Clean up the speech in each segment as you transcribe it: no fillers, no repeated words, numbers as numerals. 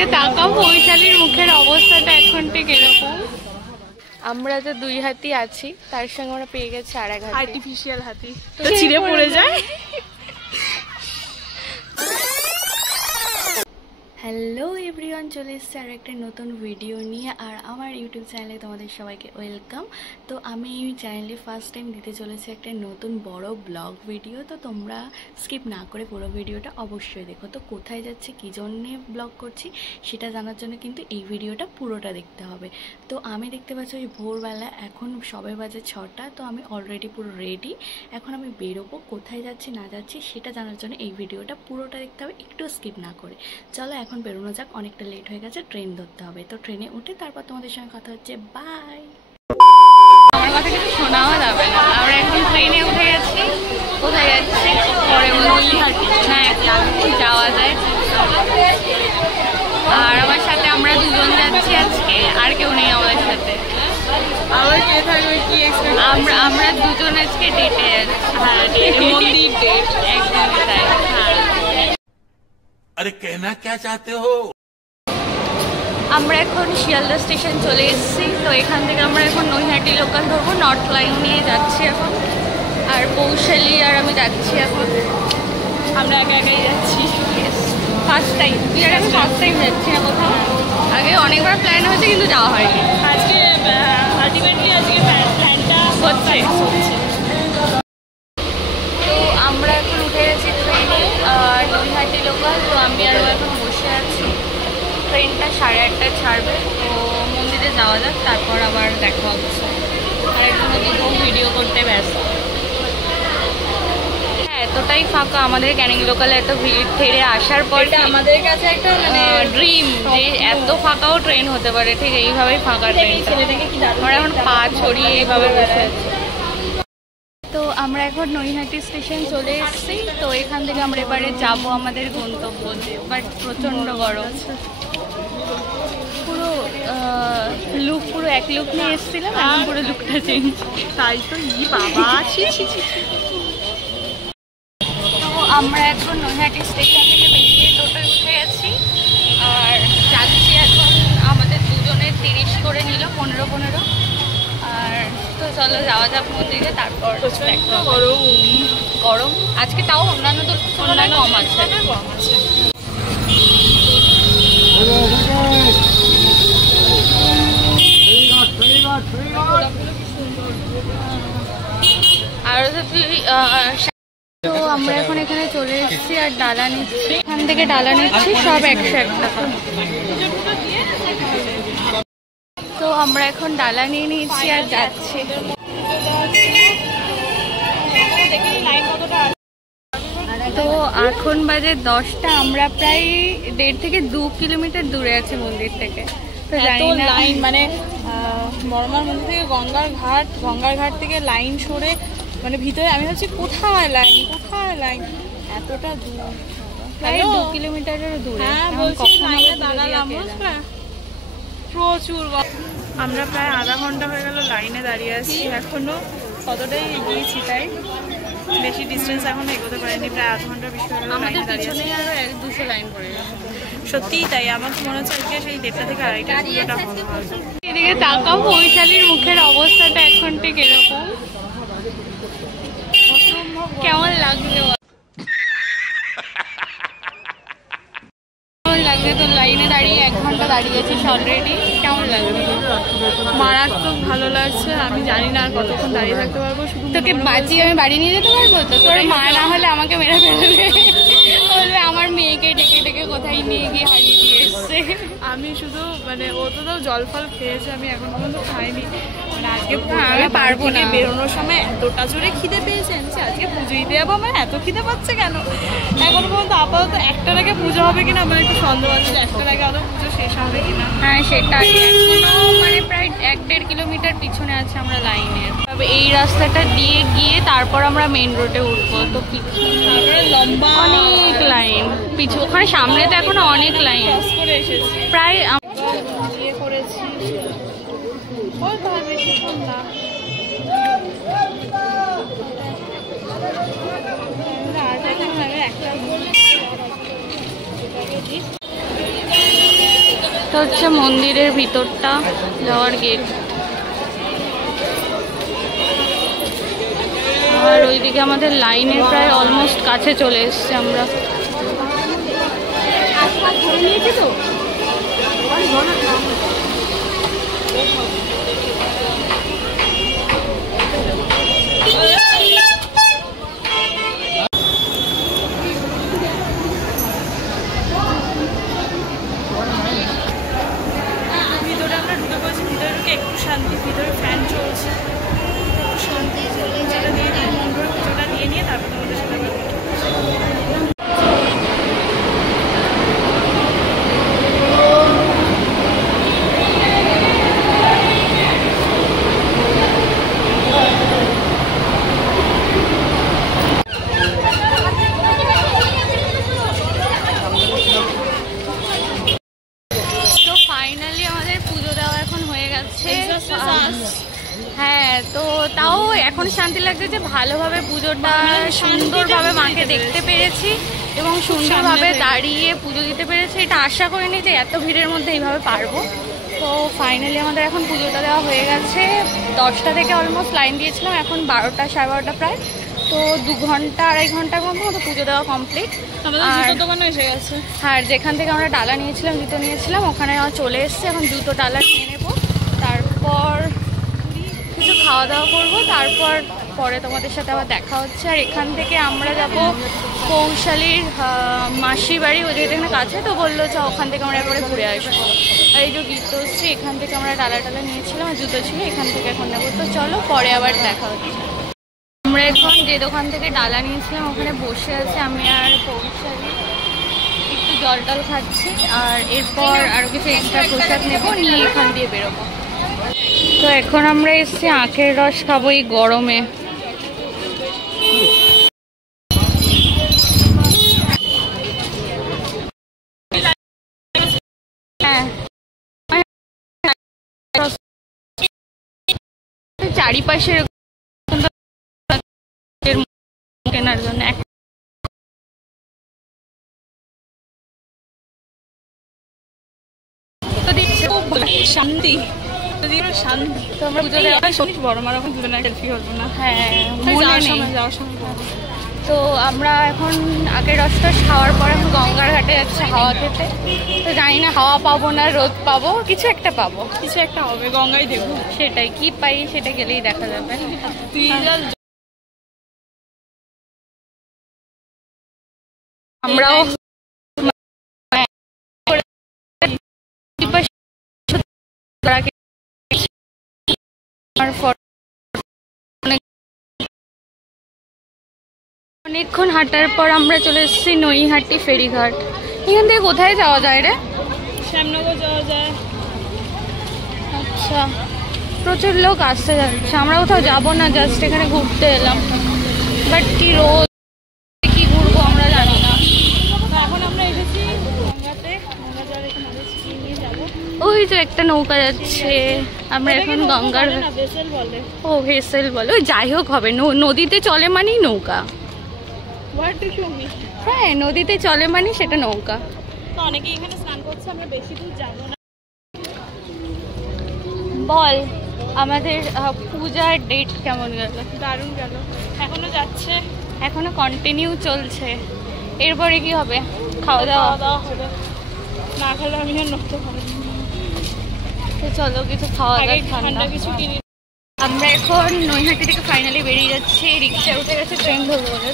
এদিকে তাকাও বৈশালীর মুখের অবস্থাটা এখন ঠিক এরকম। আমরা তো দুই হাতি আছি, তার সঙ্গে আমরা পেয়ে গেছি আর এক হাতি, আর্টিফিশিয়াল হাতি, তো ছিঁড়ে পড়ে যায়। হ্যালো এভরিওয়ান, চলে এসেছে আর একটা নতুন ভিডিও নিয়ে। আর আমার ইউটিউব চ্যানেলে তোমাদের সবাইকে ওয়েলকাম। তো আমি এই চ্যানেলে ফার্স্ট টাইম দিতে চলেছি একটা নতুন বড় ব্লগ ভিডিও। তো তোমরা স্কিপ না করে পুরো ভিডিওটা অবশ্যই দেখো। তো কোথায় যাচ্ছে, কী জন্যে ব্লগ করছি সেটা জানার জন্য কিন্তু এই ভিডিওটা পুরোটা দেখতে হবে। তো আমি দেখতে পাচ্ছি ওই ভোরবেলা, এখন সবে বাজে 6টা। তো আমি অলরেডি পুরো রেডি, এখন আমি বেরোবো। কোথায় যাচ্ছি না যাচ্ছি সেটা জানার জন্য এই ভিডিওটা পুরোটা দেখতে হবে, একটু স্কিপ না করে। চলো এখন বেরোনো যাক, অনেকটা লেট হয়ে গেছে, ট্রেন ধরতে হবে। তো ট্রেনে উঠে তারপর তোমাদের সঙ্গে কথা হচ্ছে। বাই। আমার কথা কিছু শোনাও যাবে না। আমরা এখন ট্রেনে উঠে গেছি। কোথায় যাচ্ছি পরে নৈহাটি, হ্যাঁ যাওয়া যায়। আর আমার সাথে আমরা দুজন যাচ্ছি আজকে, আর কেউ নেই আমাদের সাথে। আমরা দুজন আজকে ডেটে যাচ্ছি। হ্যাঁ, মন্দির ডেট, একদমই তাই। अरे कहना क्या चाहते हो? আমরা এখন শিয়ালদা স্টেশন চলে এসেছি। তো এখান থেকে আমরা এখন নৈহাটি লোকাল ধরবো, নর্থ লাইন নিয়ে যাচ্ছি এখন। আর বৈশালী আর আমি যাচ্ছি এখন, আমরা একা একাই যাচ্ছি। ফার্স্ট টাইম, তুই আর আমি ফার্স্ট টাইম যাচ্ছি না কোথাও। আগে অনেকবার প্ল্যান হয়েছে কিন্তু যাওয়া হয়নি। আজকে আলটিমেটলি আজকে প্ল্যানটা হচ্ছে। তো আমরা এখন উঠে গেছি ট্রেনে, নৈহাটি লোকাল। তো আমি আরও এখন বসে আছি। ট্রেনটা 8:30টায় ছাড়বে। তো মন্দিরে যাওয়া যাক, তারপর আবার দেখা হচ্ছে। আর এখন ওদিকেও ভিডিও করতে ব্যস্ত। হ্যাঁ, এতটাই ফাঁকা আমাদের ক্যানিং লোকালে, এত ভিড় ঠেড়ে আসার পর আমাদের কাছে একটা মানে ড্রিম যে এত ফাঁকাও ট্রেন হতে পারে। ঠিক এইভাবেই ফাঁকা ট্রেনটা। আমরা এখন পা ছড়িয়ে এইভাবে বসে আছি। তো আমরা এখন নৈহাটি স্টেশন চলে এসেছি। তো এখান থেকে আমরা এবারে যাবো আমাদের গন্তব্যে। বাট প্রচণ্ড গরম, পুরো লুক পুরো এক লুক নিয়ে এসেছিলাম, এখন পুরো লুকটা চেঞ্জ। তাই তো বাবা। তো আমরা এখন নৈহাটি স্টেশন থেকে বেরিয়ে টোটোয় উঠে গেছি। আর যাচ্ছি এখন, আমাদের দুজনের 30 করে নিল, 15। আর তো চলো যাওয়া যাক মন্দিরে, তারপর গরম আজকে, তাও অন্যান্য তুলনায় কম আছে। আর তো আমরা এখন এখানে চলে এসেছি আর ডালা নিচ্ছি। এখান থেকে ডালা নিচ্ছি সব 101 টাকা। তো আমরা এখন ডালা নিয়ে নিয়েছি আর যাচ্ছি। তো এখন বাজে 10টা, আমরা প্রায় 1.5 থেকে 2 কিলোমিটার দূরে আছি মন্দির থেকে। তো জানি না লাইন মানে বর্মার মন্দির থেকে গঙ্গার ঘাট থেকে লাইন সরে মানে ভিতরে আমি ভাবছি কোথায় লাইন এতটা দূর, প্রায় 2 কিলোমিটারের দূরে। হ্যাঁ বলছি লাইনে দাঁড়ালাম, বুঝলে প্রচুর। আমরা প্রায় আধা ঘন্টা হয়ে গেল লাইনে দাঁড়িয়ে আছি, এখনো কতটাই এগিয়েছি, তাই বেশি ডিস্টেন্স এখনো এগোতে পারিনি। প্রায় আধা ঘন্টার বেশি হয়ে গেল লাইনে দাঁড়িয়ে আছি। আরো 200 লাইন পড়ে গেছে। সত্যিই তাই, আমার মনে হচ্ছে আজকে সেই 1:30 থেকে 2:30 হবে। এদিকে তাকাও বৈশালীর মুখের অবস্থাটা এখন ঠিক এরকম। কেমন লাগছে তো লাইনে দাঁড়িয়ে 1 ঘন্টা দাঁড়িয়েছিস অলরেডি, কেমন লাগছে? মারাত্মক ভালো লাগছে। আমি জানি না আর কতক্ষণ দাঁড়িয়ে থাকতে পারবো। শুধু তোকে বাঁচিয়ে আমি বাড়ি নিয়ে যেতে পারবো তো? তোর মা না হলে আমাকে মেরে ফেলবে, বলবে আমার মেয়েকে ডেকে ডেকে কোথায় নিয়ে গিয়ে হারিয়ে দিয়ে এসছে। আমি শুধু মানে ও তো জল ফল খেয়েছে, আমি এখন পর্যন্ত খাইনি। মানে আজকে আমি পারবো না। বেরোনোর সময় এতটা জোরে খিদে পেয়েছে, আজকে পুজো দিতে যাবো, আমার এত খিদে পাচ্ছে কেন। এখন পর্যন্ত আপাতত 1টার আগে পুজো হবে কিনা আমার একটু সন্দেহ আছে, 1টার আগে আদৌ পুজো শেষ হবে কিনা। হ্যাঁ সেটাই, এখনো মানে প্রায় 1-1.5 কিলোমিটার পিছনে আছে আমরা লাইনে। তবে এই রাস্তাটা দিয়ে গিয়ে তারপর আমরা মেন রোডে উঠবো। তো তারপরে লম্বা অনেক লাইন পিছু, ওখানে সামনে তো এখনো অনেক লাইন করে এসেছি প্রায়। ইয়ে করেছি ওই তো বেশিক্ষণ না। একটা হচ্ছে মন্দিরের ভিতরটা, যাওয়ার গেট। আর ওইদিকে আমাদের লাইনের প্রায় অলমোস্ট কাছে চলে এসছে আমরা। ভিতরে আমরা ঢুকে পড়েছি, ভিতরে ঢুকে একটু শান্তি, ভিতরে ফ্যান চলছে, শান্তি পুজোটা দিয়ে নিয়ে মন্দিরে পুজোটা দিয়ে নিয়ে তারপর তোমাদের সাথে হ্যাঁ, তো তাও এখন শান্তি লাগছে যে ভালোভাবে পুজোটা সুন্দরভাবে মাকে দেখতে পেরেছি এবং সুন্দরভাবে দাঁড়িয়ে পুজো দিতে পেরেছি। এটা আশা করিনি যে এত ভিড়ের মধ্যে এইভাবে পারবো। তো ফাইনালি আমাদের এখন পুজোটা দেওয়া হয়ে গেছে। 10টা থেকে অলমোস্ট লাইন দিয়েছিলাম, এখন 12টা সাড়ে 12টা প্রায়। তো 2 ঘন্টা 2.5 ঘন্টার মতো পুজো দেওয়া কমপ্লিট। আমাদের দোকানে এসে গেছে। হ্যাঁ, যেখান থেকে আমরা ডালা নিয়েছিলাম, জুতো নিয়েছিলাম, ওখানে চলে এসছে। এখন দুটো ডালা নিয়ে নেবো, তারপর কিছু খাওয়া দাওয়া করবো, তারপর পরে তোমাদের সাথে আবার দেখা হচ্ছে। আর এখান থেকে আমরা যাব কৌশালীর মাসির বাড়ি, ওদের এখানে কাছে, তো বললো যে ওখান থেকে আমরা একবারে ঘুরে আসবো। আর এই যে গীতশ্রী, এখান থেকে আমরা ডালা নিয়েছিলাম, আর জুতো ছিল এখান থেকে এখন নেবো। তো চলো পরে আবার দেখা হচ্ছে। আমরা এখন যে দোকান থেকে ডালা নিয়েছিলাম ওখানে বসে আছি আমি আর কৌশালী, একটু জল টল খাচ্ছি। আর এরপর আরও কিছু এক্সট্রা প্রসাদ নেবো, নিয়ে এখান দিয়ে বেরোবো। তো এখন আমরা এসেছি আখের রস খাবো এই গরমে। হ্যাঁ, চারিপাশে কেনার জন্য শান্তি, শান্তি। তো আমরা পুজো দেওয়া বড় মার এখন দুজনে সেলফি হতো না। হ্যাঁ, যাওয়ার সময়। তো আমরা এখন আগের রসটা খাওয়ার পর এখন গঙ্গার ঘাটে যাচ্ছি হাওয়া খেতে। তো জানি না হাওয়া পাবো না রোদ পাবো, কিছু একটা পাবো, কিছু একটা হবে, গঙ্গায় দেখবো। সেটাই, কি পাই সেটা গেলেই দেখা যাবে। আমরাও অনেকক্ষণ হাঁটার পর আমরা চলে এসেছি নৈহাটি ফেরিঘাট। এখান থেকে কোথায় যাওয়া যায় রে? শ্যামনগর যাওয়া যায়। আচ্ছা, প্রচুর লোক আসতে যাচ্ছে। আমরা কোথাও যাবো না, জাস্ট এখানে ঘুরতে এলাম। বাট কি রোদ, কি ঘুরবো আমরা জানি না। এখন আমরা এসেছি গঙ্গাতে, গঙ্গা জল এখানে নিয়ে যাবো। ওই তো একটা নৌকা যাচ্ছে, আমরা এখন গঙ্গার। ভেসেল বলে। ও ভেসেল বলে, ওই যাই হোক হবে, নদীতে চলে মানেই নৌকা। হ্যাঁ, নদীতে চলে মানে সেটা নৌকা। তো অনেকেই এখানে স্নান করছে, আমরা বেশি দূর যাবো না। বল, আমাদের পূজার ডেট কেমন গেল? দারুণ গেল, এখনো যাচ্ছে, এখনো কন্টিনিউ চলছে। এরপরে কি হবে? খাওয়া দাওয়া হবে, না খেলে আমি আর নড়তে পারি। তো চলো কিছু খাওয়া দাওয়া, ঠান্ডা কিছু কিনি। আমরা এখন নৈহাটি থেকে ফাইনালি বেরিয়ে যাচ্ছি। রিক্সা উঠে গেছে, ট্রেন ধরবো বলে।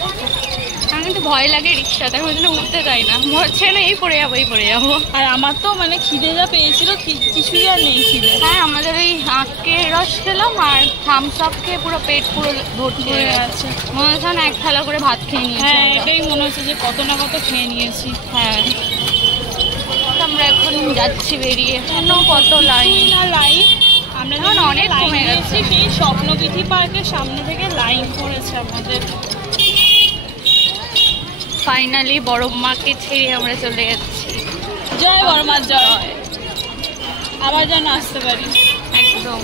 আমার কিন্তু ভয় লাগে রিক্সা, তার জন্য উঠতে চাই না, মরছে না এই পড়ে যাবো এই পড়ে যাবো। আর আমার তো মানে খিদে যা পেয়েছিল, কিছুই আর নেই খিদে। হ্যাঁ, আমাদের ওই আখের রস খেলাম আর থামস আপ খেয়ে পুরো পেট পুরো ভর্তি হয়ে গেছে। মনে হচ্ছে না 1 থালা করে ভাত খেয়ে নিয়েছি। হ্যাঁ, এটাই মনে হচ্ছে যে কত না কত খেয়ে নিয়েছি। হ্যাঁ, আমরা এখন যাচ্ছি বেরিয়ে। কত লাইন আর লাইন, আমরা এখন অনেক কমে গেছে। সেই স্বপ্নবিথি পার্কের সামনে থেকে লাইন পড়েছে আমাদের। ফাইনালি বড় মাকে ছেড়ে আমরা চলে যাচ্ছি। জয় বড় মার জয়, আবার যেন আসতে পারি। একদম।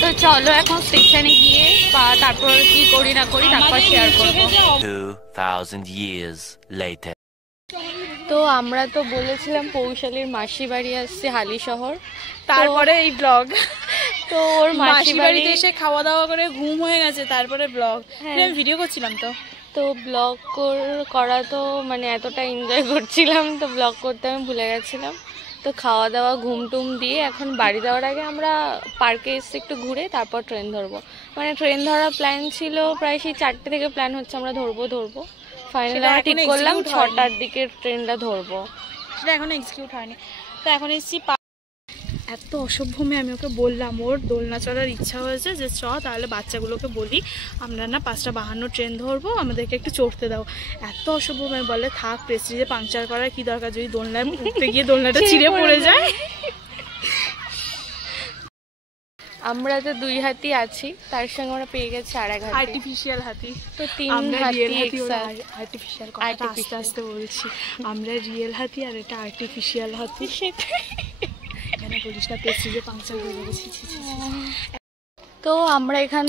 তো চলো এখন স্টেশনে গিয়ে বা তারপর কি করি না করি তারপর শেয়ার করবো। 2000 years later. তো আমরা তো বলেছিলাম পৌশালীর মাসি বাড়ি আসছে হালিশহর, তারপরে এই ব্লগ। তো ওর মাসি বাড়িতে এসে খাওয়া দাওয়া করে ঘুম হয়ে গেছে, তারপরে ব্লগ। আমি ভিডিও করছিলাম তো ব্লগ করা তো মানে এতটা এনজয় করছিলাম, তো ব্লগ করতে আমি ভুলে গেছিলাম। তো খাওয়া দাওয়া ঘুম টুম দিয়ে এখন বাড়ি যাওয়ার আগে আমরা পার্কে এসে একটু ঘুরে তারপর ট্রেন ধরবো। মানে ট্রেন ধরার প্ল্যান ছিল প্রায় সেই 4টে থেকে প্ল্যান হচ্ছে আমরা ধরবো। ফাইনালি আমরা ঠিক করলাম 6টার দিকে ট্রেনটা ধরবো। সেটা এখনো এক্সিকিউট হয়নি। তো এখন এসেছি এত অসভ্য মেয়ে, আমি ওকে বললাম ওর দোলনা চড়ার ইচ্ছা হয়েছে যে তাহলে বাচ্চাগুলোকে বলি আমরা না 5:52 ট্রেন ধরবো, আমাদেরকে একটু চড়তে দাও। এত অসভ্য মেয়ে বলে থাক প্রেস্টিজে পাংচার করার কি দরকার, যদি দোলনায় উঠতে গিয়ে দোলনাটা ছিঁড়ে পড়ে যায়। আমরা তো 2 হাতি আছি, তার সঙ্গে আমরা পেয়ে গেছি আর এক হাতি, আর্টিফিশিয়াল হাতি। তো 3 হাতি আর্টিফিশিয়াল কথাটা আস্তে আস্তে বলছি, আমরা রিয়েল হাতি আর এটা আর্টিফিশিয়াল হাতি। এখানে বলিস না প্রেস্টিজে পাংচার হয়ে গেছি। তো আমরা এখান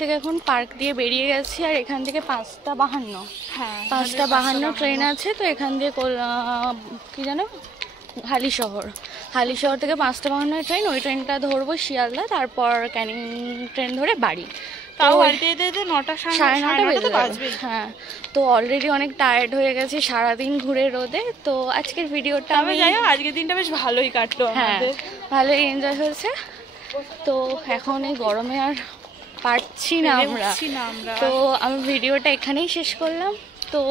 থেকে এখন পার্ক দিয়ে বেরিয়ে গেছি, আর এখান থেকে 5:52 5:52 ট্রেন আছে। তো এখান দিয়ে কি জানো হালিশহর থেকে 5:52 ট্রেন, ওই ট্রেনটা ধরবো শিয়ালদা, তারপর ক্যানিং ট্রেন ধরে বাড়ি। তাও বাড়িতে যেতে 9টা 9:30 বেজে যাবে। হ্যাঁ, তো অলরেডি অনেক টায়ার্ড হয়ে গেছে সারাদিন ঘুরে রোদে। তো আজকের ভিডিওটা আমি যাই হোক আজকের দিনটা বেশ ভালোই কাটলো আমাদের, ভালোই এনজয় হয়েছে। তো এখন এই গরমে আর পারছি না আমরা, তো আমি ভিডিওটা এখানেই শেষ করলাম। তো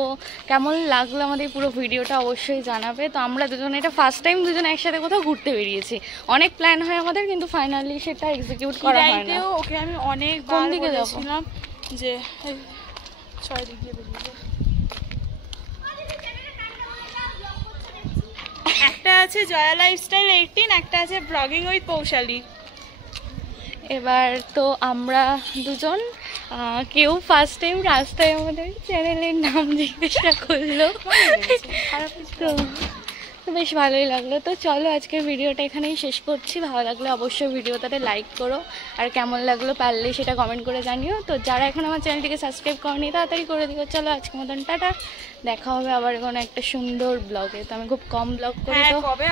কেমন লাগলো আমাদের পুরো ভিডিওটা অবশ্যই জানাবে। তো আমরা দুজনে এটা ফার্স্ট টাইম দুজনে একসাথে কোথাও ঘুরতে বেরিয়েছি। অনেক প্ল্যান হয় আমাদের, কিন্তু ফাইনালি সেটা এক্সিকিউট করা হয় না। ওকে আমি অনেকবার বলেছিলাম যে 6 দিক দিয়ে বেরিয়ে একটা আছে জয়া লাইফস্টাইল 18, একটা আছে ব্লগিং উইথ পৌশালী। এবার তো আমরা দুজন কেউ ফার্স্ট টাইম রাস্তায় আমাদের চ্যানেলের নাম জিজ্ঞাসা করলো, তো বেশ ভালোই লাগলো। তো চলো আজকের ভিডিওটা এখানেই শেষ করছি। ভালো লাগলে অবশ্যই ভিডিওটাতে লাইক করো, আর কেমন লাগলো পারলে সেটা কমেন্ট করে জানিও। তো যারা এখন আমার চ্যানেলটিকে সাবস্ক্রাইব করনি তাড়াতাড়ি করে দিও। চলো আজকের মতন টাটা, দেখা হবে আবার কোনো একটা সুন্দর ব্লগে। তো আমি খুব কম ব্লগ করি, তো কবে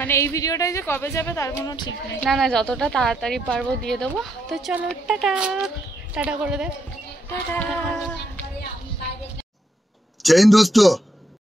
মানে এই ভিডিওটা যে কবে যাবে তার কোনো ঠিক নেই। না যতটা তাড়াতাড়ি পারবো দিয়ে দেবো। তো চলো টাটা করে দে, টাটা। जय हिंद दोस्तों।